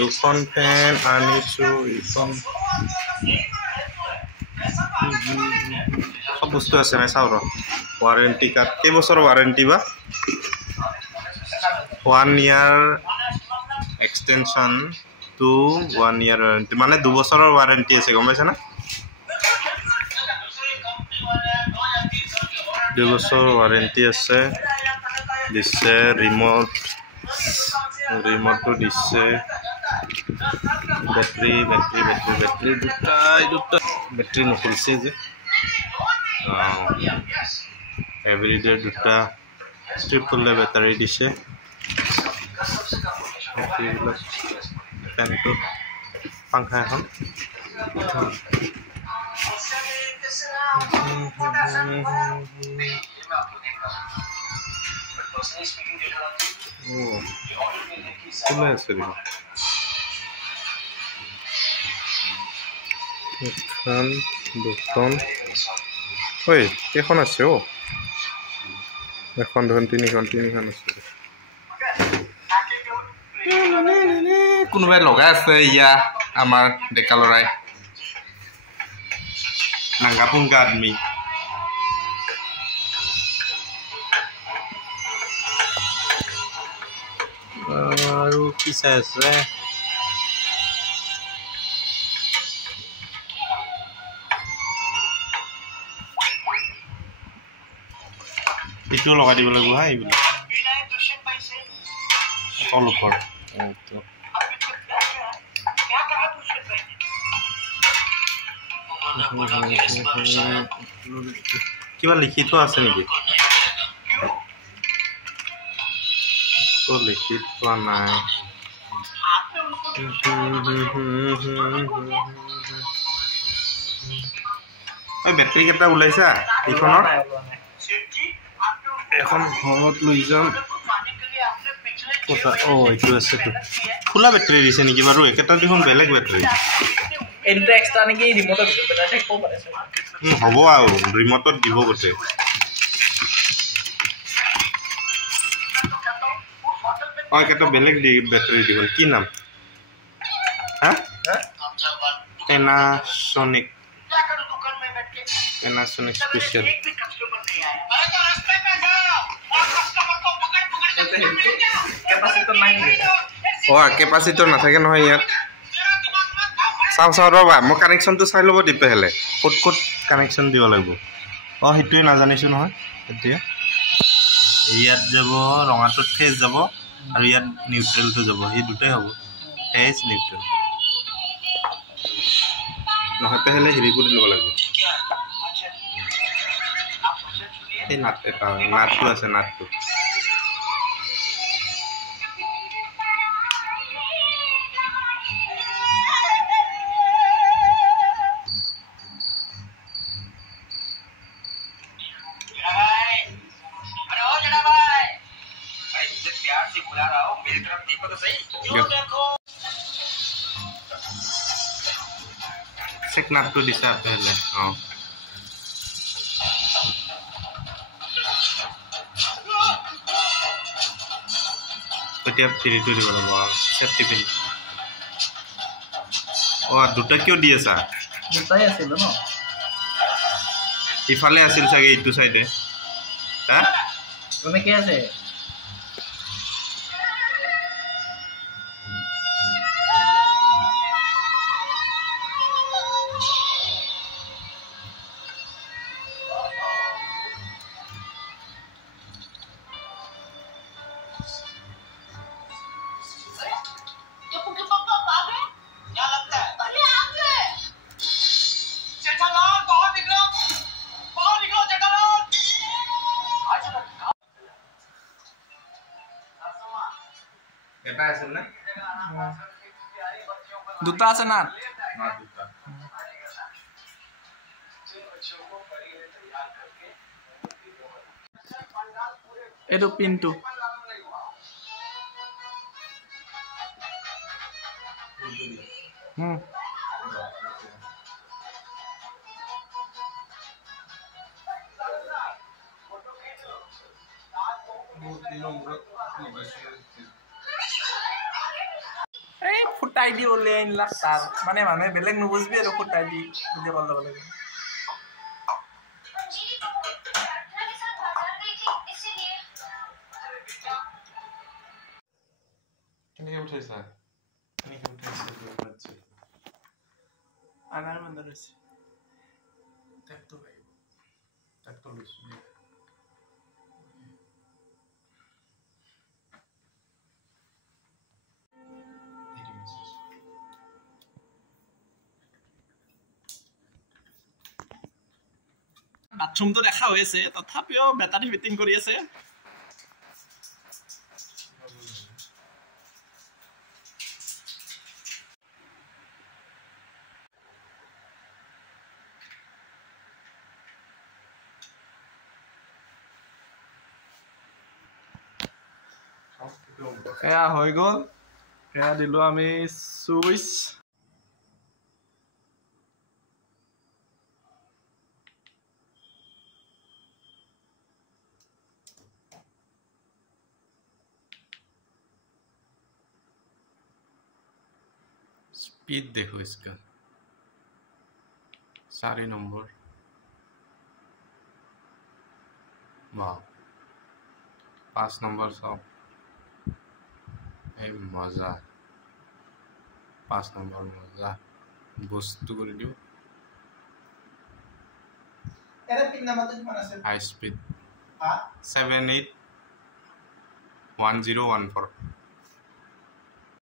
দুখন ফেন আনিছো ইখন সব বস্তু আছে নাই চাও ৰ ওয়াৰেন্টি কাৰ্ড কেই বছৰ ওয়াৰেন্টি বা 1 ইয়াৰ এক্সটেনশন টু 1 ইয়াৰ ওয়াৰেন্টি মানে 2 বছৰৰ ওয়াৰেন্টি আছে গম পাইছা না 2 বছৰ ওয়ারেন্টি আছে দিছে রিমোটটো দিছে ব্যাটারি দুটা ব্যাটারি নখুলছে যে এভরিডে দুটা স্ট্রিপ করলে ব্যাটারি দিছে ফ্যানটো পাংখা এখন খুলে আছে এখন দুখন ঐ কেইখন আছে অ এখন দুখন তিনিখন আছে কোনোবাই লগাই আছে ইয়া আমাৰ ডেকা লৰাই নাঙ্গা পুঙ্গা আদমি আৰু কি চাই আছে ইটো লগাই দিব লাগিব হা এইবিলাক অলপৰ কিবা লিখি থোৱা আছে নেকি তো লিখি থোৱা নাই এই বেটাৰী কেইটা ওলাইছা এইখনৰ এখন ঘৰত লৈ যাম কথা এইটো আছে তো খোলা বেটাৰী দিছে নেকি বাৰু একেটা দেখোন বেলেগ বেটাৰী এইটো এক্সট্ৰা নেকি ৰিমোটত বেটাৰী থাকিব পাৰে হ'ব আৰু ৰিমোটত দিব গোটে এটা বেলেগ বেটাৰী দিব কি নাম হা পেনাসোনিক স্পেশাল কেপাচিটৰ নাথাকে নহয় ইয়াত চাও ৰবা মই কানেকশ্যনটো চাই ল'ব দিপে হেলে ক'ত কানেকশ্যন দিব লাগিব সেইটোৱে নাজানিছোঁ নহয় এতিয়া ইয়াত যাব ৰঙাটোত ফেজ যাব আৰু ইয়াত নিউট্ৰেলটো যাব সেই দুটাই হ'ব ফেজ নিউট্ৰেল নহতে হেলে হেৰি কৰি ল'ব লাগিব এই নাটটো আছে নাটটো চেক নাটটো দিছে হেলে এতিয়া ফ্ৰীটো দিব লাগিব সেফটি পিন দুটা কিয় দি আছা দুটাই আছিল ন ইফালে আছিল চাগে এইটো সাইডে হা তুমি কি আছে এটা আছে না দুটা আছে না এটো পিনটো এই ফুটাই দি উলিয়াই আনিলাক তাৰ মানে মানুহে বেলেগ নুবুজবি আৰু ফুটাই দি বুজি পাব লাগে কেনেকৈ উঠাইছা কেনেকৈ উঠাইছা আনাৰ বন্ধ হৈছে টেপটো লাগিব টেপটো লৈছোঁ বাথৰুমটো দেখা হৈ আছে তথাপিও বেটাৰী ফিটিং কৰি আছে এয়া হৈ গ'ল এয়া দিলোঁ আমি চুইচ स्पीड देखो इसका 4 नंबर वाह 5 नंबर सब मजा 5 नंबर मजा बस्तु कर दियो हाई स्पीड 781014